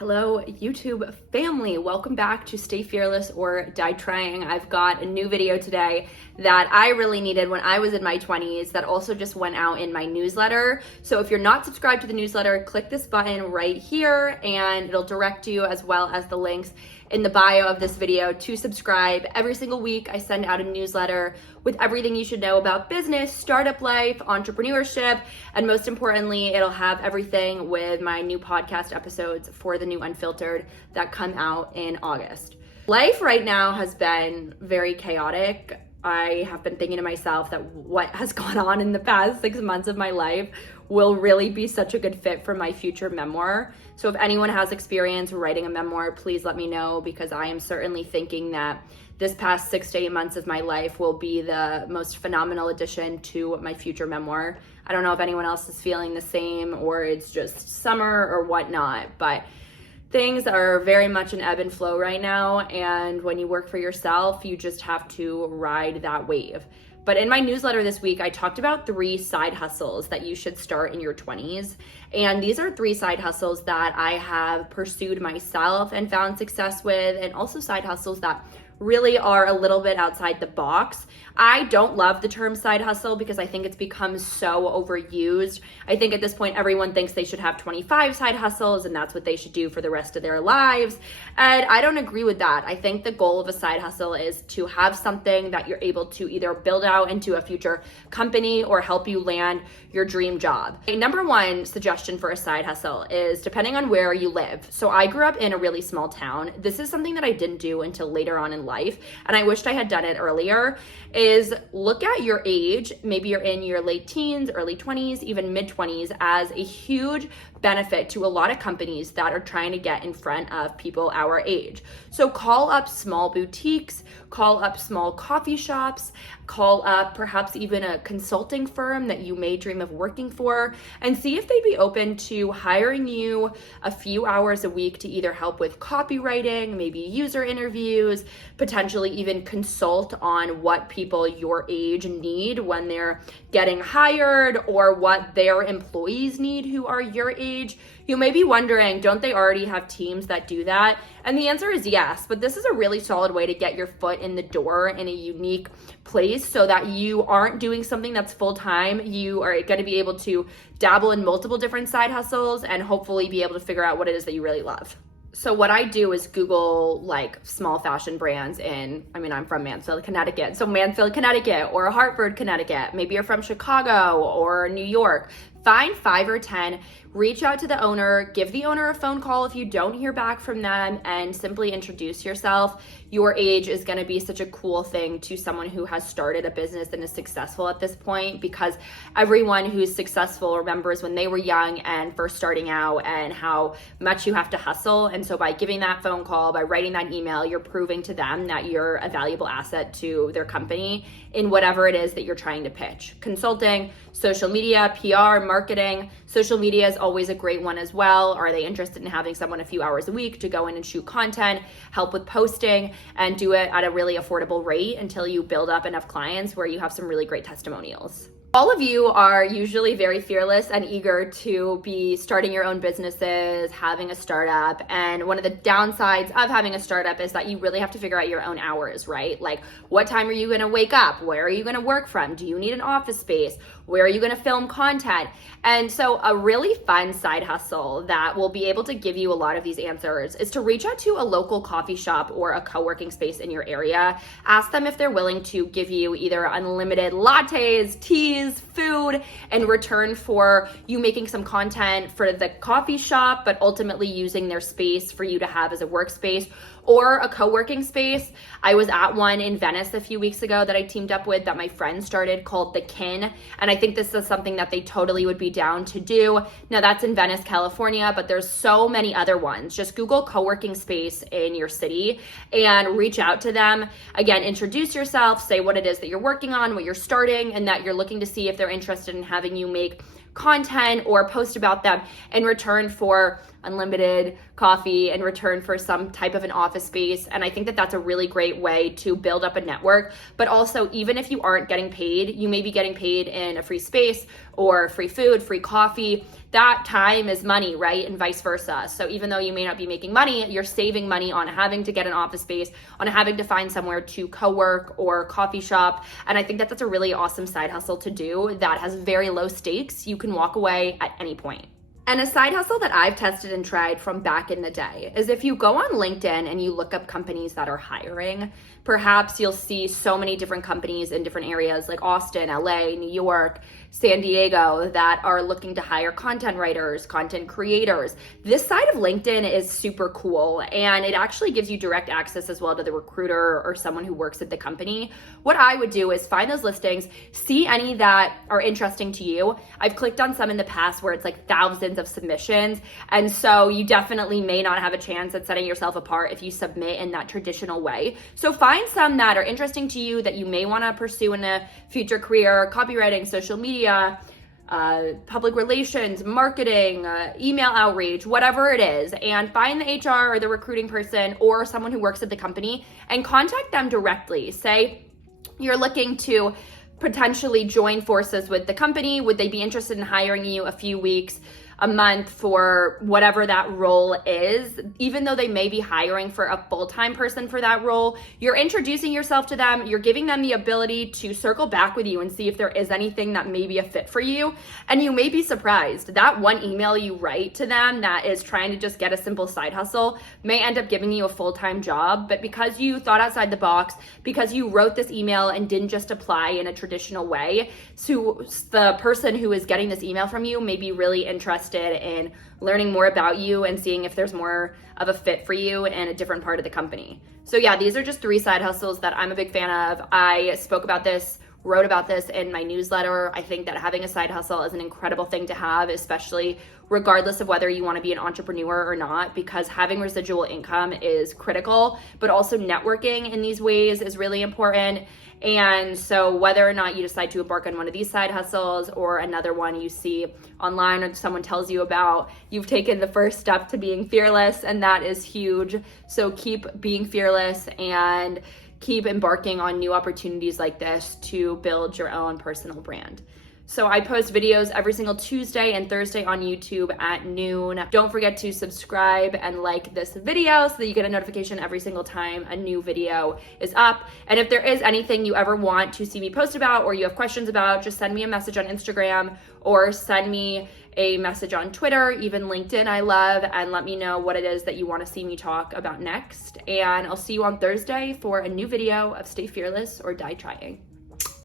Hello, YouTube family. Welcome back to Stay Fearless or Die Trying. I've got a new video today that I really needed when I was in my 20s that also just went out in my newsletter. So if you're not subscribed to the newsletter, click this button right here and it'll direct you, as well as the links in the bio of this video, to subscribe. Every single week I send out a newsletter with everything you should know about business, startup life, entrepreneurship, and most importantly, it'll have everything with my new podcast episodes for the new Unfiltered that come out in August. Life right now has been very chaotic. I have been thinking to myself that what has gone on in the past 6 months of my life will really be such a good fit for my future memoir. So if anyone has experience writing a memoir, please let me know, because I am certainly thinking that this past 6 to 8 months of my life will be the most phenomenal addition to my future memoir. I don't know if anyone else is feeling the same or it's just summer or whatnot, but things are very much an ebb and flow right now. And when you work for yourself, you just have to ride that wave. But in my newsletter this week, I talked about 3 side hustles that you should start in your 20s. And these are 3 side hustles that I have pursued myself and found success with, and also side hustles that really are a little bit outside the box. I don't love the term side hustle because I think it's become so overused. I think at this point, everyone thinks they should have 25 side hustles and that's what they should do for the rest of their lives. And I don't agree with that. I think the goal of a side hustle is to have something that you're able to either build out into a future company or help you land your dream job. A number 1 suggestion for a side hustle is depending on where you live. So I grew up in a really small town. This is something that I didn't do until later on in life, and I wished I had done it earlier, is look at your age. Maybe you're in your late teens, early 20s, even mid 20s, as a huge benefit to a lot of companies that are trying to get in front of people our age. So call up small boutiques, call up small coffee shops, call up perhaps even a consulting firm that you may dream of working for, and see if they'd be open to hiring you a few hours a week to either help with copywriting, maybe user interviews, potentially even consult on what people your age need when they're getting hired, or what their employees need who are your age. You may be wondering, don't they already have teams that do that? And the answer is yes, but this is a really solid way to get your foot in the door in a unique place so that you aren't doing something that's full-time. You are going to be able to dabble in multiple different side hustles and hopefully be able to figure out what it is that you really love. So what I do is Google like small fashion brands I'm from Mansfield, Connecticut. So Mansfield, Connecticut, or Hartford, Connecticut. Maybe you're from Chicago or New York. Find 5 or 10, reach out to the owner, give the owner a phone call if you don't hear back from them, and simply introduce yourself. Your age is going to be such a cool thing to someone who has started a business and is successful at this point, because everyone who's successful remembers when they were young and first starting out and how much you have to hustle. And so by giving that phone call, by writing that email, you're proving to them that you're a valuable asset to their company in whatever it is that you're trying to pitch. Consulting, social media, PR, marketing. Social media is always a great one as well. Are they interested in having someone a few hours a week to go in and shoot content, help with posting, and do it at a really affordable rate until you build up enough clients where you have some really great testimonials? All of you are usually very fearless and eager to be starting your own businesses, having a startup. And one of the downsides of having a startup is that you really have to figure out your own hours, right? Like, what time are you going to wake up? Where are you going to work from? Do you need an office space? Where are you going to film content? And so a really fun side hustle that will be able to give you a lot of these answers is to reach out to a local coffee shop or a co-working space in your area. Ask them if they're willing to give you either unlimited lattes, teas, food in return for you making some content for the coffee shop, but ultimately using their space for you to have as a workspace or a co-working space. I was at one in Venice a few weeks ago that I teamed up with, that my friend started, called The Kin. And I think this is something that they totally would be down to do. Now that's in Venice, California, but there's so many other ones. Just Google co-working space in your city and reach out to them. Again, introduce yourself, say what it is that you're working on, what you're starting, and that you're looking to see if they're interested in having you make content or post about them in return for unlimited coffee in return for some type of an office space. And I think that that's a really great way to build up a network. But also, even if you aren't getting paid, you may be getting paid in a free space or free food, free coffee. That time is money, right? And vice versa. So even though you may not be making money, you're saving money on having to get an office space, on having to find somewhere to co-work or coffee shop. And I think that that's a really awesome side hustle to do that has very low stakes. You can walk away at any point. And a side hustle that I've tested and tried from back in the day is if you go on LinkedIn and you look up companies that are hiring, perhaps you'll see so many different companies in different areas like Austin, LA, New York, San Diego that are looking to hire content writers, content creators. This side of LinkedIn is super cool, and it actually gives you direct access as well to the recruiter or someone who works at the company. What I would do is find those listings, see any that are interesting to you. I've clicked on some in the past where it's like thousands of submissions, and so you definitely may not have a chance at setting yourself apart if you submit in that traditional way. So find some that are interesting to you that you may want to pursue in a future career: copywriting, social media, public relations, marketing, email outreach, whatever it is, and find the HR or the recruiting person or someone who works at the company and contact them directly. Say you're looking to potentially join forces with the company. Would they be interested in hiring you a few weeks, a month for whatever that role is? Even though they may be hiring for a full-time person for that role, you're introducing yourself to them. You're giving them the ability to circle back with you and see if there is anything that may be a fit for you. And you may be surprised. That one email you write to them that is trying to just get a simple side hustle may end up giving you a full-time job. But because you thought outside the box, because you wrote this email and didn't just apply in a traditional way, so the person who is getting this email from you may be really interested in learning more about you and seeing if there's more of a fit for you in a different part of the company. So yeah, these are just 3 side hustles that I'm a big fan of. I spoke about this, wrote about this in my newsletter. I think that having a side hustle is an incredible thing to have, especially regardless of whether you want to be an entrepreneur or not, because having residual income is critical, but also networking in these ways is really important. And so whether or not you decide to embark on one of these side hustles or another one you see online or someone tells you about, you've taken the first step to being fearless, and that is huge. So keep being fearless and keep embarking on new opportunities like this to build your own personal brand. So I post videos every single Tuesday and Thursday on YouTube at noon. Don't forget to subscribe and like this video so that you get a notification every single time a new video is up. And if there is anything you ever want to see me post about or you have questions about, just send me a message on Instagram or send me a message on Twitter, even LinkedIn I love, and let me know what it is that you want to see me talk about next. And I'll see you on Thursday for a new video of Stay Fearless or Die Trying.